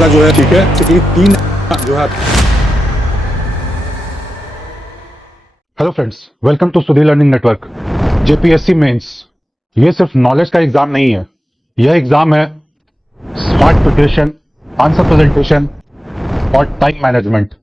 का जो है, ठीक है, तो ये 3 जो है। हेलो फ्रेंड्स, वेलकम टू सुधी लर्निंग नेटवर्क। जेपीएससी मेंस ये सिर्फ नॉलेज का एग्जाम नहीं है, यह एग्जाम है स्मार्ट प्रिपरेशन, आंसर प्रेजेंटेशन और टाइम मैनेजमेंट।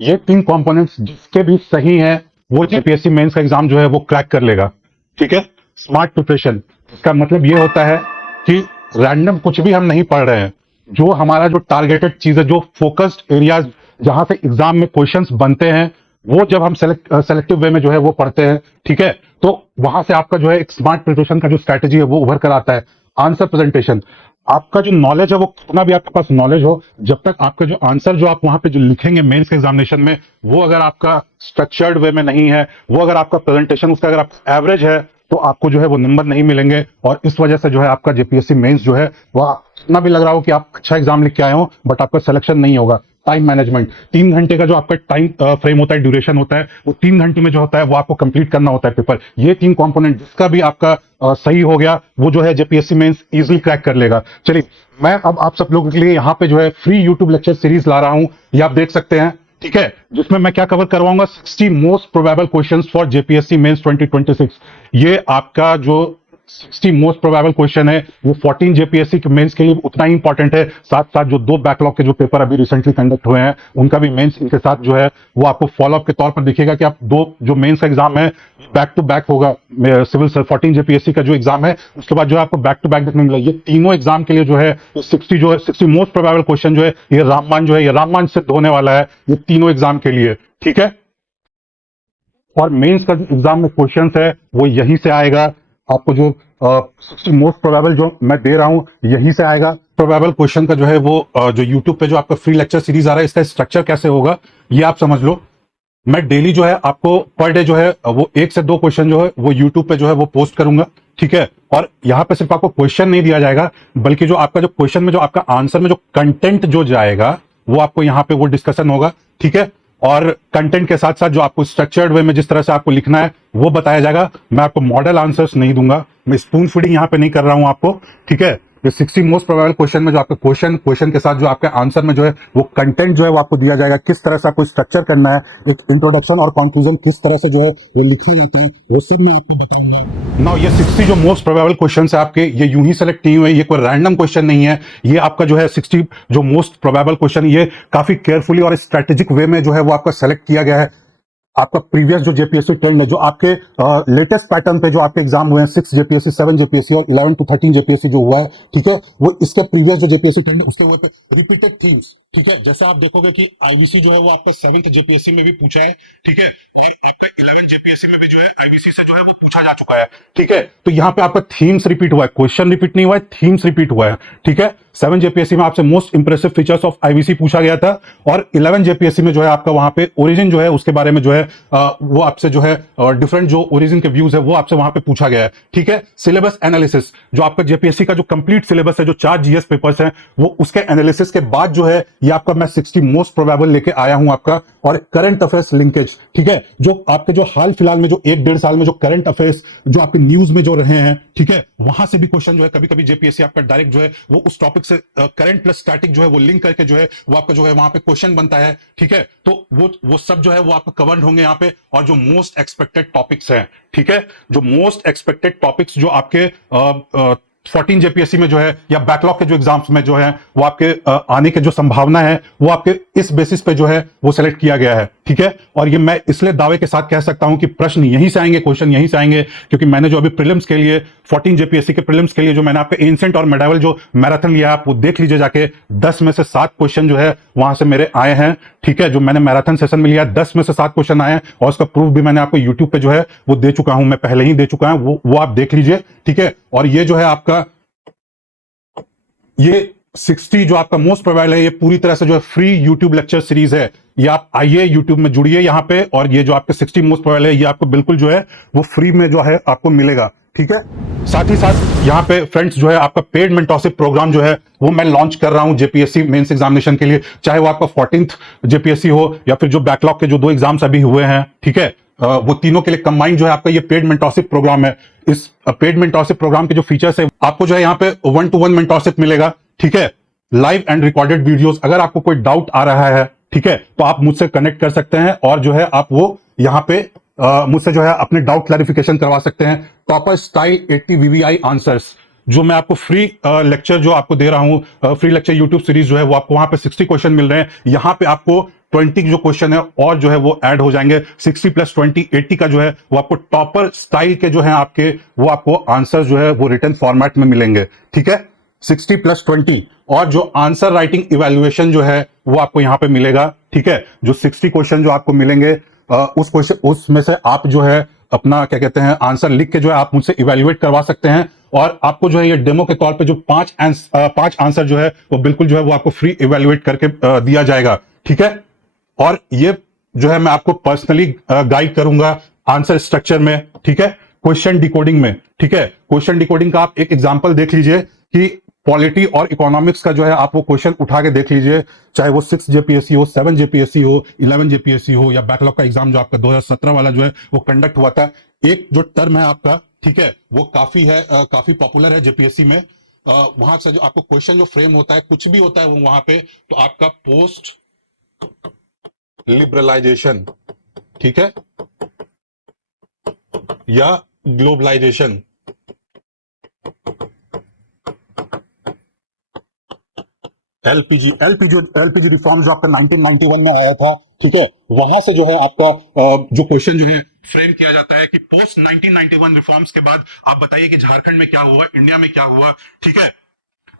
ये 3 कंपोनेंट्स जिसके भी सही हैं वो जेपीएससी मेंस का एग्जाम जो है वो क्रैक कर लेगा। ठीक है, स्मार्ट प्रिपरेशन इसका मतलब ये होता है कि रैंडम कुछ भी हम नहीं पढ़ रहे हैं। जो हमारा जो टारगेटेड चीज है, जो फोकस्ड एरियाज जहां से एग्जाम में क्वेश्चंस बनते हैं, वो जब हम सेलेक्टिव वे में जो है वो पढ़ते हैं, ठीक है, तो वहां से आपका जो है एक स्मार्ट प्रिपरेशन का जो स्ट्रैटेजी है वो उभर कर आता है। आंसर प्रेजेंटेशन, आपका जो नॉलेज है वो कितना भी आपके पास नॉलेज हो, जब तक आपका जो आंसर जो आप वहां पे जो लिखेंगे मेंस के एग्जामिनेशन में, वो अगर आपका स्ट्रक्चर्ड वे में नहीं है, वो अगर आपका प्रेजेंटेशन उसका अगर आपका एवरेज है, तो आपको जो है वो नंबर नहीं मिलेंगे। और इस वजह से जो है आपका जेपीएससी मेंस जो है वह इतना भी लग रहा हो कि आप अच्छा एग्जाम लिख के आए हो, बट आपका सिलेक्शन नहीं होगा। टाइम मैनेजमेंट, 3 घंटे का जो आपका टाइम फ्रेम होता है, ड्यूरेशन होता है, वो 3 घंटे में जो होता है वो आपको कंप्लीट करना होता है पेपर। ये 3 कंपोनेंट जिसका भी आपका सही हो गया, वो जो है जेपीएससी मेंस इजीली क्रैक कर लेगा। चलिए, मैं अब आप सब लोगों के लिए यहाँ पे जो है फ्री यूट्यूब लेक्चर सीरीज ला रहा हूं, ये आप देख सकते हैं, ठीक है, जिसमें मैं क्या कवर करवाऊंगा, 60 most probable questions for JPSC mains 2026। ये आपका जो 60 मोस्ट प्रोबेबल क्वेश्चन है वो 14 जेपीएससी के मेंस के लिए उतना ही इंपॉर्टेंट है। साथ साथ जो 2 बैकलॉग के जो पेपर अभी रिसेंटली कंडक्ट हुए हैं उनका भी मेंस इनके साथ जो है वो आपको फॉलोअप के तौर पर दिखेगा कि आप 2 जो मेंस का एग्जाम है बैक टू बैक होगा। सिविल 14 जेपीएससी का जो एग्जाम है उसके बाद जो है आपको बैक टू बैक देखने मिलेगा। ये तीनों एग्जाम के लिए जो है 60 मोस्ट प्रोबेबल क्वेश्चन जो है ये रामबाण जो है ये रामबाण सिद्ध होने वाला है, ये तीनों एग्जाम के लिए, ठीक है। और मेंस का एग्जाम में क्वेश्चंस है वो यहीं से आएगा। आपको जो 60 मोस्ट प्रोबेबल जो मैं दे रहा हूं यहीं से आएगा। प्रोबेबल क्वेश्चन का जो है वो जो यूट्यूब पे जो आपका फ्री लेक्चर सीरीज आ रहा है, इसका स्ट्रक्चर कैसे होगा ये आप समझ लो। मैं डेली जो है आपको पर डे जो है वो 1 से 2 क्वेश्चन जो है वो यूट्यूब पे जो है वो पोस्ट करूंगा, ठीक है। और यहां पे सिर्फ आपको क्वेश्चन नहीं दिया जाएगा, बल्कि जो आपका जो क्वेश्चन में जो आपका आंसर में जो कंटेंट जो जाएगा वो आपको यहां पे वो डिस्कशन होगा, ठीक है। और कंटेंट के साथ साथ जो आपको स्ट्रक्चर्ड वे में जिस तरह से आपको लिखना है वो बताया जाएगा। मैं आपको मॉडल आंसर्स नहीं दूंगा, मैं स्पून फीडिंग यहां पे नहीं कर रहा हूं आपको, ठीक है। ये 60 मोस्ट प्रोबेबल क्वेश्चन में जो आपका क्वेश्चन के साथ जो आपके आंसर में जो है वो कंटेंट जो है वो आपको दिया जाएगा, किस तरह से आपको स्ट्रक्चर करना है, एक इंट्रोडक्शन और कंक्लूजन किस तरह से जो है वो लिखने जाते हैं, वो सब मैं आपको बताऊंगा। नाउ ये 60 जो मोस्ट प्रोबेबल क्वेश्चन है आपके, ये यूं ही सेलेक्ट नहीं हुए, ये कोई रैंडम क्वेश्चन नहीं है। ये आपका जो है 60 जो मोस्ट प्रोबेबल क्वेश्चन, ये काफी केयरफुली और स्ट्रेटेजिक वे में जो है वो आपका सेलेक्ट किया गया है। आपका प्रीवियस जो जेपीएससी ट्रेंड है, जो आपके लेटेस्ट पैटर्न पे जो आपके एग्जाम हुए हैं, 6 जेपीएससी, 7 जेपीएससी और 11 to 13 जेपीएससी जो हुआ है, ठीक है, वो इसके प्रीवियस जो जेपीएससी ट्रेंड है उसके हुए पे रिपीटेड थीम्स, ठीक है। जैसे आप देखोगे कि आईवीसी जो है वो आपका 7th जेपीएससी में भी पूछा है, ठीक है, और आपका 11 जेपीएससी में भी जो है आईवीसी से जो है वो पूछा जा चुका है, ठीक है। तो यहाँ पे आपका थीम्स रिपीट हुआ है, क्वेश्चन रिपीट नहीं हुआ है, थीम्स रिपीट हुआ है, ठीक है। 7 जेपीएससी में आपसे most impressive features of IVC पूछा गया था, और 11 जेपीएससी में जो है आपका वहां पे ओरिजिन जो है उसके बारे में जो है वो आपसे जो है डिफरेंट जो ओरिजिन के व्यूज है वो आपसे वहां पे पूछा गया है, ठीक है। सिलेबस एनालिसिस, जो आपका जेपीएससी का जो कंप्लीट सिलेबस है, जो 4 जीएस पेपर्स हैं, वो उसके एनालिसिस के बाद जो है ये आपका मैं 60 मोस्ट प्रोबेबल लेके आया हूं आपका। और करंट अफेयर्स लिंकेज, ठीक है, जो आपके जो हाल फिलहाल में जो 1-1.5 साल में जो करंट अफेयर्स जो आपके न्यूज में जो रहे हैं, ठीक है, वहां से भी क्वेश्चन जो है कभी कभी जेपीएससी आपका डायरेक्ट जो है वो उस टॉपिक से करंट प्लस स्टैटिक जो है वो लिंक करके जो है वो आपका जो है वहां पे क्वेश्चन बनता है, ठीक है। तो वो सब जो है वो आपको कवर होंगे यहाँ पे। और जो मोस्ट एक्सपेक्टेड टॉपिक्स हैं, ठीक है, जो मोस्ट एक्सपेक्टेड टॉपिक्स जो आपके 14 जेपीएससी में जो है या बैकलॉग के जो एग्जाम्स में जो है वो आपके आने के जो संभावना है वो आपके इस बेसिस पे जो है वो सिलेक्ट किया गया है, ठीक है। और ये मैं इसलिए दावे के साथ कह सकता हूं कि प्रश्न यहीं से आएंगे, क्वेश्चन यहीं से आएंगे, क्योंकि मैंने जो अभी प्रीलिम्स के लिए 14 जेपीएससी के प्रीलिम्स के लिए जो मैंने आपके एंसेंट और मेडावल जो मैराथन लिया आप वो देख लीजिए जाके। 10 में से 7 क्वेश्चन जो है वहां से मेरे आए हैं, ठीक है। जो मैंने मैराथन सेशन में लिया 10 में से 7 क्वेश्चन आए हैं, और उसका प्रूफ भी मैंने आपको यूट्यूब पे जो है वो दे चुका हूं, मैं पहले ही दे चुका हूं, वो आप देख लीजिए, ठीक है। और ये जो है आपका ये 60 जो आपका मोस्ट प्रोबेबल है, ये पूरी तरह से जो है फ्री यूट्यूब लेक्चर सीरीज है। ये आप आइए यूट्यूब में जुड़िए यहाँ पे, और ये जो आपके 60 मोस्ट प्रोबेबल है ये आपको बिल्कुल जो है वो फ्री में जो है आपको मिलेगा, ठीक है। साथ ही साथ यहाँ पे फ्रेंड्स जो है आपका पेड मेंटरशिप प्रोग्राम जो है वो मैं लॉन्च कर रहा हूं जेपीएससी मेंस एग्जामिनेशन के लिए, चाहे वो आपका 14th जेपीएससी हो या फिर जो बैकलॉग के जो 2 एग्जाम्स अभी हुए हैं, ठीक है, वो तीनों के लिए कंबाइंड जो है आपका ये पेड मेंटरशिप प्रोग्राम है। इस पेड मेंटरशिप प्रोग्राम के जो फीचर्स है, आपको जो है यहाँ पे 1-to-1 मेंटरशिप मिलेगा, ठीक है। Live and recorded videos. अगर आपको कोई डाउट आ रहा है, ठीक है, तो आप मुझसे कनेक्ट कर सकते हैं और जो है आप वो यहां पे मुझसे जो है अपने डाउट क्लैरिफिकेशन करवा सकते हैं। टॉपर स्टाइल 80 वीवीआई आंसर्स, जो मैं आपको फ्री लेक्चर जो आपको दे रहा हूं, फ्री लेक्चर यूट्यूब सीरीज जो है वो आपको वहां पे 60 क्वेश्चन मिल रहे हैं। यहां पे आपको 20 जो क्वेश्चन है और जो है वो ऐड हो जाएंगे। 60 + 20 80 का जो है वो आपको टॉपर स्टाइल के जो है आपके वो आपको आंसर जो है वो रिटन फॉर्मेट में मिलेंगे, ठीक है। 60 + 20 और जो आंसर राइटिंग इवेल्युएशन जो है वो आपको यहां पे मिलेगा, ठीक है। जो 60 क्वेश्चन जो आपको मिलेंगे उस क्वेश्चन उसमें से आप जो है अपना क्या कहते हैं आंसर लिख के जो है आप मुझसे इवेल्युएट करवा सकते हैं। और आपको जो है ये डेमो के तौर पे जो 5 आंसर जो है वो बिल्कुल जो है वो आपको फ्री इवेल्युएट करके दिया जाएगा, ठीक है। और ये जो है मैं आपको पर्सनली गाइड करूंगा आंसर स्ट्रक्चर में, ठीक है, क्वेश्चन डिकोडिंग में, ठीक है। क्वेश्चन डिकोडिंग का आप एक एग्जांपल देख लीजिए कि पॉलिटी और इकोनॉमिक्स का जो है आप वो क्वेश्चन उठा के देख लीजिए, चाहे वो 6 जेपीएससी हो, 7 जेपीएससी हो, 11 जेपीएससी हो, या बैकलॉग का एग्जाम जो आपका 2017 वाला जो है वो कंडक्ट हुआ था। एक जो टर्म है आपका, ठीक है, वो काफी पॉपुलर है जेपीएससी में। वहां से जो आपको क्वेश्चन जो फ्रेम होता है, कुछ भी होता है वो वहां पे, तो आपका पोस्ट लिबरलाइजेशन, ठीक है, या ग्लोबलाइजेशन, एलपीजी रिफॉर्म जो आपका 1991 में आया था, ठीक है, वहां से जो है आपका जो क्वेश्चन जो है फ्रेम किया जाता है कि पोस्ट 1991 रिफॉर्म्स के बाद आप बताइए कि झारखंड में क्या हुआ, इंडिया में क्या हुआ, ठीक है।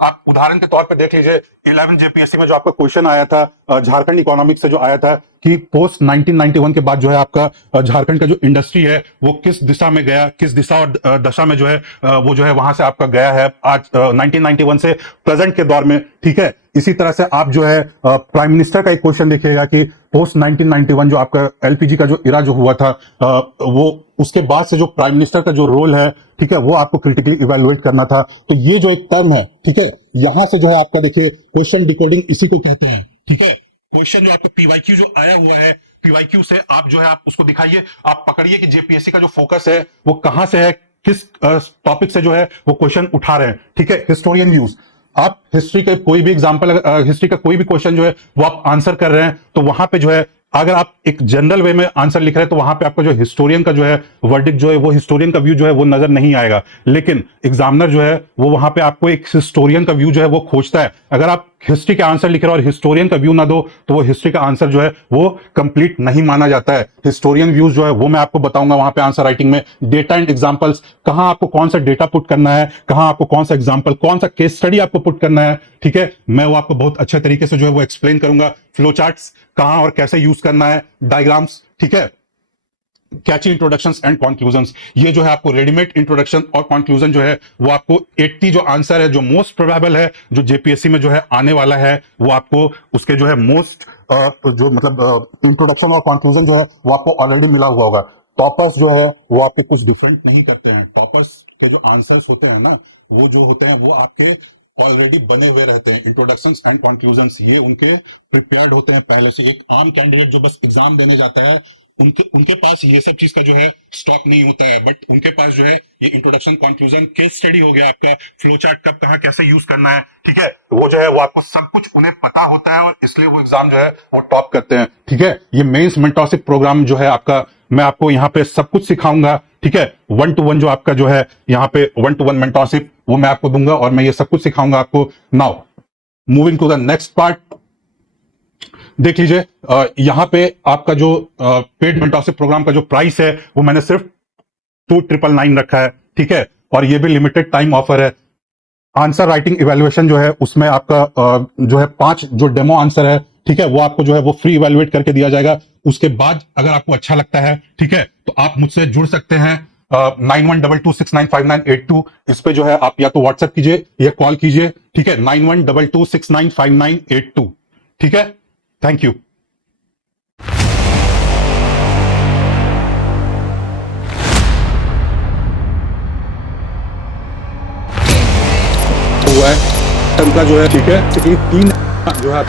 आप उदाहरण के तौर पे देख लीजिए 11 जेपीएससी में जो आपका क्वेश्चन आया था झारखंड इकोनॉमिक्स से जो आया था कि पोस्ट 1991 के बाद जो है आपका झारखंड का जो इंडस्ट्री है वो किस दिशा में गया, किस दिशा और दशा में जो है वो जो है वहां से आपका गया है आज 1991 से प्रेजेंट के दौर में, ठीक है। इसी तरह से आप जो है प्राइम मिनिस्टर का एक क्वेश्चन देखिएगा कि पोस्ट 1991 जो आपका एलपीजी का जो इरा जो हुआ था वो उसके बाद से जो प्राइम मिनिस्टर का जो रोल है, ठीक है, वो आपको क्रिटिकली इवेलुएट करना था। तो ये जो एक टर्म है, ठीक है, यहां से जो है आपका देखिए क्वेश्चन डिकोडिंग इसी को कहते हैं, ठीक है। क्वेश्चन जो आपका पीवाईक्यू जो आया हुआ है, पीवाईक्यू से आप जो है आप उसको दिखाइए, आप पकड़िए कि जेपीएससी का जो फोकस है वो कहां से है, किस टॉपिक से जो है वो क्वेश्चन उठा रहे हैं, ठीक है। हिस्टोरियन व्यूज, आप हिस्ट्री का कोई भी एग्जांपल, हिस्ट्री का कोई भी क्वेश्चन जो है वो आप आंसर कर रहे हैं, तो वहां पे जो है अगर आप एक जनरल वे में आंसर लिख रहे हैं तो वहां पे आपका जो हिस्टोरियन का जो है वर्डिक्ट जो है वो हिस्टोरियन का व्यू जो है वो नजर नहीं आएगा। लेकिन एग्जामिनर जो है वो वहां पे आपको एक हिस्टोरियन का व्यू जो है वो खोजता है। अगर आप हिस्ट्री का आंसर लिख रहे हो और हिस्टोरियन का व्यू ना दो तो वो हिस्ट्री का आंसर जो है वो कंप्लीट नहीं माना जाता है। हिस्टोरियन व्यूज जो है वो मैं आपको बताऊंगा वहां पे आंसर राइटिंग में, डेटा एंड एग्जांपल्स, कहां आपको कौन सा डेटा पुट करना है, कहां आपको कौन सा एग्जांपल, कौन सा केस स्टडी आपको पुट करना है, ठीक है, मैं वो आपको बहुत अच्छे तरीके से जो है वो एक्सप्लेन करूंगा। फ्लो चार्ट्स कहां और कैसे यूज करना है, डायग्राम्स, ठीक है, कैची इंट्रोडक्शंस एंड कंक्लूजन्स, ये जो है आपको रेडीमेड इंट्रोडक्शन और कंक्लूजन जो है वो आपको 80 जो आंसर है जो मोस्ट प्रोबेबल है जो जेपीएससी में जो है आने वाला है वो आपको उसके जो है मोस्ट जो मतलब इंट्रोडक्शन और कंक्लूजन जो है वो आपको ऑलरेडी मिला हुआ होगा। टॉपर्स जो है वो आपके कुछ डिफरेंट नहीं करते हैं। टॉपर्स के जो आंसर्स होते हैं ना वो जो होते हैं वो आपके ऑलरेडी बने हुए रहते हैं। इंट्रोडक्शंस एंड कंक्लूजन्स ये उनके प्रिपेयर्ड होते हैं पहले से। एक आम कैंडिडेट जो बस एग्जाम देने जाता है उनके पास ये सब चीज का जो है स्टॉक नहीं होता है, बट उनके पास जो है ये इंट्रोडक्शन, कंक्लूजन, केस स्टडी हो गया, आपका फ्लो चार्ट कब कहां कैसे यूज करना है, ठीक है, वो जो है वो आपको सब कुछ उन्हें पता होता है और इसलिए वो एग्जाम जो है वो टॉप करते हैं, ठीक है। ये मेंस मेंटरशिप प्रोग्राम जो है आपका मैं आपको यहाँ पे सब कुछ सिखाऊंगा, ठीक है। 1-to-1 जो आपका जो है यहाँ पे 1-to-1 मेंटरशिप वो मैं आपको दूंगा और मैं ये सब कुछ सिखाऊंगा आपको। Now moving to the next part, देख लीजिए यहां पे आपका जो पेड मेंटरशिप प्रोग्राम का जो प्राइस है वो मैंने सिर्फ 2,999 रखा है, ठीक है, और ये भी लिमिटेड टाइम ऑफर है। आंसर राइटिंग इवेल्युएशन जो है उसमें आपका जो है 5 जो डेमो आंसर है, ठीक है, वो आपको जो है वो फ्री इवेल्युएट करके दिया जाएगा। उसके बाद अगर आपको अच्छा लगता है, ठीक है, तो आप मुझसे जुड़ सकते हैं 9122695982 इस पे जो है आप या तो व्हाट्सएप कीजिए या कॉल कीजिए, ठीक है, 9122695982, ठीक है। Thank you. हुआ है टर्म का जो है, ठीक है, लेकिन 3 जो है